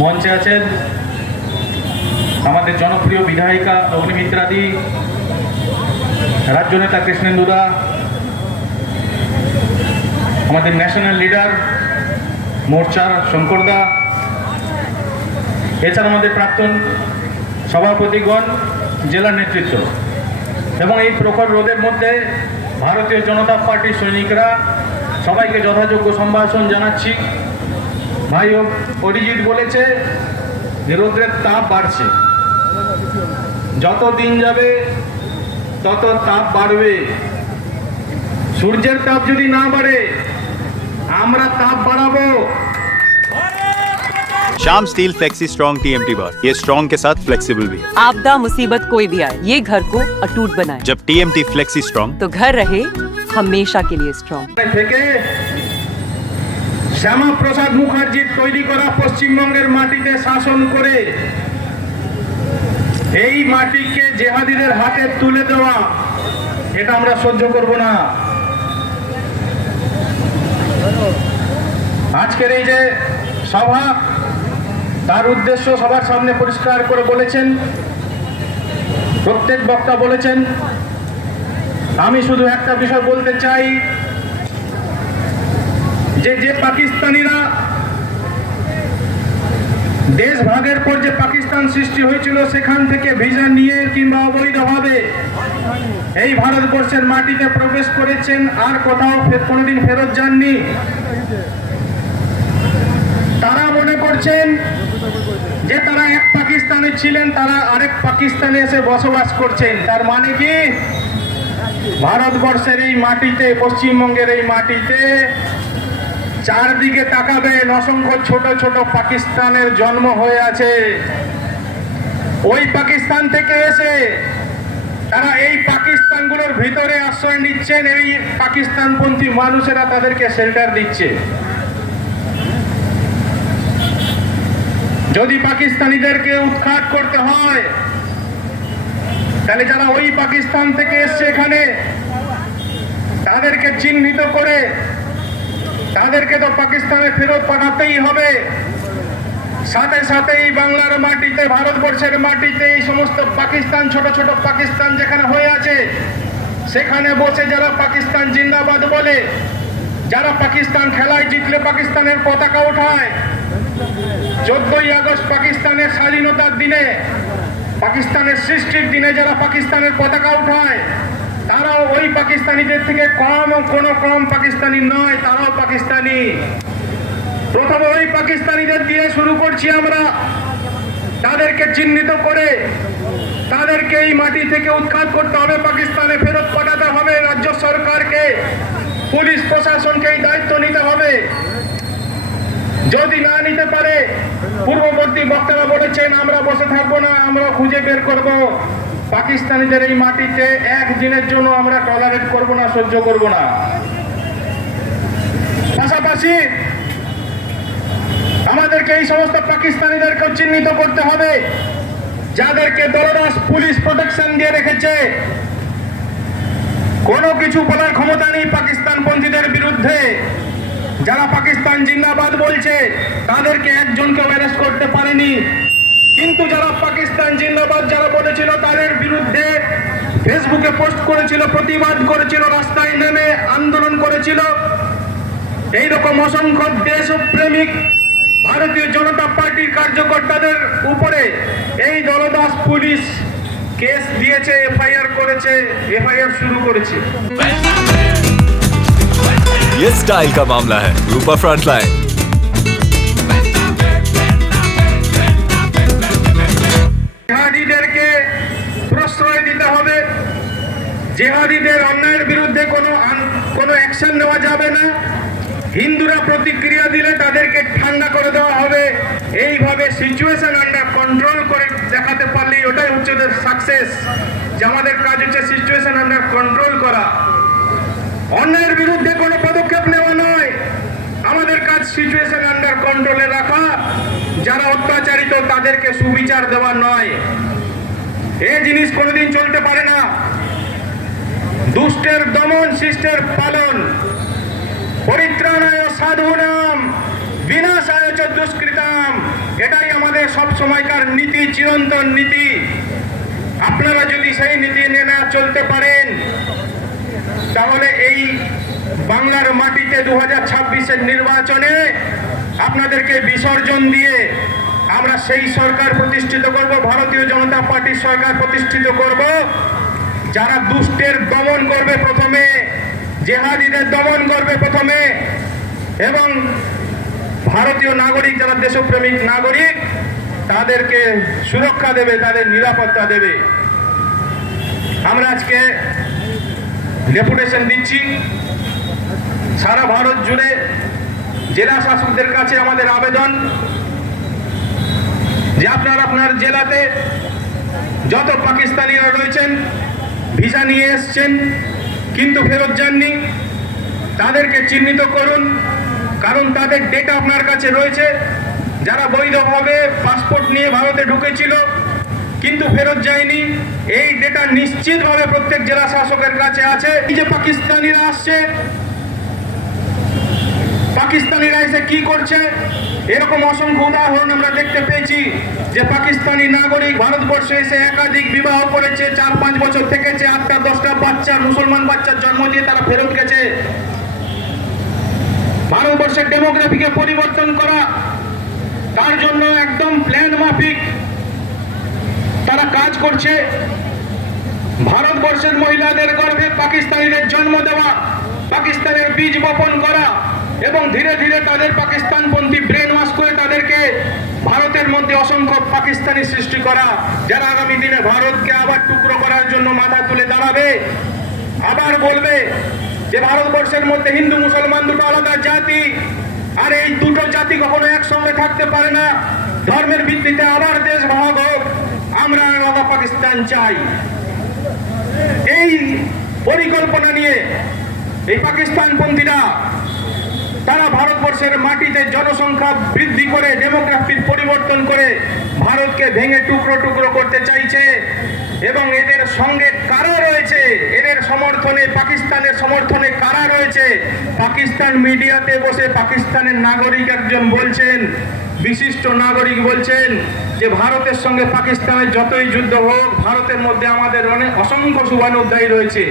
মঞ্চে আছেন আমাদের জনপ্রিয় বিধায়িকা অগ্নিমিত্রাদি, রাজ্য নেতা কৃষ্ণেন্দুদা, আমাদের ন্যাশনাল লিডার মোর্চার শঙ্করদা, এছাড়া আমাদের প্রাক্তন সভাপতিগণ, জেলার নেতৃত্ব এবং এই প্রখর রোদের মধ্যে ভারতীয় জনতা পার্টির সৈনিকরা সবাইকে যথাযোগ্য সম্ভাষণ জানাচ্ছি। ভাই অরিজিৎ বলেছে যে রোদ্রের তাপ বাড়ছে, যত দিন যাবে তত তাপ বাড়বে। সূর্যের তাপ যদি না বাড়ে আমরা তাপ বাড়াবো। शाम स्टील फ्लेक्सी स्ट्रॉन्ग टीएमटी बार, ये स्ट्रॉन्ग के साथ फ्लेक्सिबल भी है। आपदा मुसीबत कोई भी आए, ये घर को अटूट बनाए। जब टीएमटी फ्लेक्सी स्ट्रॉन्ग तो घर रहे हमेशा के लिए स्ट्रॉन्ग। থেকে শ্যামাপ্রসাদ মুখার্জির তৈরি করা পশ্চিমবঙ্গের মাটিতে শাসন করে এই মাটিকে জেহাদিদের হাতে তুলে দেওয়া, এটা আমরা সহ্য করব না। আজকের এই যে সভা, তার উদ্দেশ্য সবার সামনে পরিষ্কার করে বলেছেন, প্রত্যেক বক্তা বলেছেন। আমি শুধু একটা বিষয় বলতে চাই যে পাকিস্তানিরা দেশ ভাগের পর যে পাকিস্তান সৃষ্টি হয়েছিল, সেখান থেকে ভিসা নিয়ে কিংবা অবৈধভাবে এই ভারতবর্ষের মাটিতে প্রবেশ করেছেন, আর কোথাও কোনোদিন ফেরত যাননি। তারা মনে করছেন যে তারা এক পাকিস্তানে ছিলেন, তারা আরেক পাকিস্তানে এসে বসবাস করছেন। তার মানে কি, ভারতবর্ষের এই মাটিতে, পশ্চিমবঙ্গের এই মাটিতে চারদিকে তাকাবেন, অসংখ্য ছোট ছোট পাকিস্তানের জন্ম হয়ে আছে। ওই পাকিস্তান থেকে এসে তারা এই পাকিস্তানগুলোর ভিতরে আশ্রয় নিচ্ছেন, এই পাকিস্তানপন্থী মানুষেরা তাদেরকে শেল্টার দিচ্ছে। যদি পাকিস্তানিদেরকে উৎখাত করতে হয়, তাহলে যারা ওই পাকিস্তান থেকে এসছে এখানে, তাদেরকে চিহ্নিত করে তাদেরকে তো পাকিস্তানে ফেরত পাঠাতেই হবে। সাথে সাথে এই বাংলার মাটিতে, ভারতবর্ষের মাটিতে এই সমস্ত পাকিস্তান, ছোট ছোট পাকিস্তান যেখানে হয়ে আছে, সেখানে বসে যারা পাকিস্তান জিন্দাবাদ বলে, যারা পাকিস্তান খেলায় জিতলে পাকিস্তানের পতাকা ওঠায়, 14ই আগস্ট পাকিস্তানের স্বাধীনতার দিনে, পাকিস্তানের সৃষ্টির দিনে যারা পাকিস্তানের পতাকা উঠায়, তারাও ওই পাকিস্তানিদের থেকে কোনো কম পাকিস্তানি নয়, তারাও পাকিস্তানি। প্রথমে ওই পাকিস্তানিদের দিয়ে শুরু করছি আমরা। তাদেরকে চিহ্নিত করে তাদেরকে এই মাটি থেকে উৎখাত করতে হবে, পাকিস্তানে ফেরত পাঠাতে হবে। রাজ্য সরকারকে, পুলিশ প্রশাসনকে এই দায়িত্ব নিতে হবে। যদি না নিতে পারে, পূর্ববর্তী বক্তারা বলেছেন আমরা বসে থাকবো না, আমরা খুঁজে বের করব। পাকিস্তানিদের এই মাটিতে একদিনের জন্য আমরা টলারেট করব না, সহ্য করব না। পাশাপাশি আমাদেরকে এই সমস্ত পাকিস্তানিদেরকে চিহ্নিত করতে হবে, যাদেরকে দলদাস পুলিশ প্রোটেকশন দিয়ে রেখেছে। কোনো কিছু বলার ক্ষমতা নেই পাকিস্তানপন্থীদের বিরুদ্ধে। যারা পাকিস্তান জিন্দাবাদ বলছে, তাদেরকে একজনকে অ্যারেস্ট করতে পারেনি। কিন্তু যারা পাকিস্তান জিন্দাবাদ যারা বলেছিল, তাদের বিরুদ্ধে ফেসবুকে পোস্ট করেছিল, প্রতিবাদ করেছিল, রাস্তায় নেমে আন্দোলন করেছিল, এইরকম অসংখ্য দেশপ্রেমিক ভারতীয় জনতা পার্টির কার্যকর্তাদের উপরে এই দলদাস পুলিশ কেস দিয়েছে, এফআইআর করেছে, এফআইআর শুরু করেছে। ये स्टाइल का मामला है। रूपा फ्रंटलाइन। জেহাদিদেরকে প্রশ্রয় দিতে হবে। জেহাদিদের অন্যায়ের বিরুদ্ধে কোনো অ্যাকশন নেওয়া যাবে না। হিন্দুরা প্রতিক্রিয়া দিলে তাদেরকে ঠান্ডা করে দেওয়া হবে। এইভাবে সিচুয়েশন আন্ডার কন্ট্রোল করে দেখাতে পারলেই ওটাই হচ্ছে ওদের সাকসেস। যে আমাদের কাজ হচ্ছে সিচুয়েশন আন্ডার কন্ট্রোল করা, অন্যায়ের বিরুদ্ধে কোনো পদক্ষেপ নেওয়া নয়। আমাদের কাজ সিচুয়েশন আন্ডার কন্ট্রোলে রাখা, যারা অত্যাচারিত তাদেরকে সুবিচার দেওয়া নয়। এই জিনিস কোনোদিন চলতে পারে না। দুষ্টের দমন, শিষ্টের পালন। পরিত্রাণায় সাধুনাম, বিনাশায় চ দুষ্কৃতাম। এটাই আমাদের সব সময়কার নীতি, চিরন্তন নীতি। আপনারা যদি সেই নীতি নিয়ে না চলতে পারেন, তাহলে এই বাংলার মাটিতে 2026-এর নির্বাচনে আপনাদেরকে বিসর্জন দিয়ে আমরা সেই সরকার প্রতিষ্ঠিত করব, ভারতীয় জনতা পার্টির সরকার প্রতিষ্ঠিত করব, যারা দুষ্টের দমন করবে প্রথমে, জেহাদিদের দমন করবে প্রথমে, এবং ভারতীয় নাগরিক যারা দেশপ্রেমিক নাগরিক তাদেরকে সুরক্ষা দেবে, তাদের নিরাপত্তা দেবে। আমরা আজকে ডেপুটেশন দিচ্ছি সারা ভারত জুড়ে জেলা শাসকদের কাছে আমাদের আবেদন যে আপনার আপনার জেলাতে যত পাকিস্তানিরা রয়েছেন, ভিসা নিয়ে এসছেন কিন্তু ফেরত যাননি, তাদেরকে চিহ্নিত করুন, কারণ তাদের ডেটা আপনার কাছে রয়েছে। যারা বৈধভাবে পাসপোর্ট নিয়ে ভারতে ঢুকেছিল কিন্তু ফেরত যায়নি, এই ডেটা নিশ্চিতভাবে প্রত্যেক জেলা শাসকের কাছে আছে। এই যে পাকিস্তানিরা আসছে, পাকিস্তানিরা এসে কি করছে, এরকম অসংখ্য উদাহরণ আমরা দেখতে পেয়েছি যে পাকিস্তানি নাগরিক ভারতবর্ষে এসে একাধিক বিবাহ করেছে, 4-5 বছর থেকেছে, 8-10টা বাচ্চা, মুসলমান বাচ্চার জন্ম দিয়ে তারা ফেরত গেছে। ভারতবর্ষের ডেমোগ্রাফিকে পরিবর্তন করা, তার জন্য একদম প্ল্যান মাফিক তারা কাজ করছে। ভারতবর্ষের মহিলাদের গর্ভে পাকিস্তানিদের জন্ম দেওয়া, পাকিস্তানের বীজ বপন করা এবং ধীরে ধীরে তাদের পাকিস্তানপন্থী ব্রেন ওয়াশ করে তাদেরকে ভারতের মধ্যে অসংখ্য পাকিস্তানি সৃষ্টি করা, যারা আগামী দিনে ভারতকে আবার টুকরো করার জন্য মাথা তুলে দাঁড়াবে, আবার বলবে যে ভারতবর্ষের মধ্যে হিন্দু মুসলমান দুটো আলাদা জাতি, আর এই দুটো জাতি কখনো একসঙ্গে থাকতে পারে না, ধর্মের ভিত্তিতে আবার দেশ ভাগ হোক, আমরা আলাদা পাকিস্তান চাই। এই পরিকল্পনা নিয়ে এই পাকিস্তানপন্থীরা তারা ভারতবর্ষের মাটিতে জনসংখ্যা বৃদ্ধি করে, ডেমোগ্রাফির পরিবর্তন করে ভারতকে ভেঙে টুকরো টুকরো করতে চাইছে। এবং এদের সঙ্গে কারা রয়েছে, এদের সমর্থনে, পাকিস্তানের সমর্থনে কারা রয়েছে? পাকিস্তান মিডিয়াতে বসে পাকিস্তানের নাগরিক একজন বলছেন, বিশিষ্ট নাগরিক বলছেন যে ভারতের সঙ্গে পাকিস্তানের যতই যুদ্ধ হোক, ভারতের মধ্যে আমাদের অনেক অসংখ্য শুভানুধ্যায়ী রয়েছে।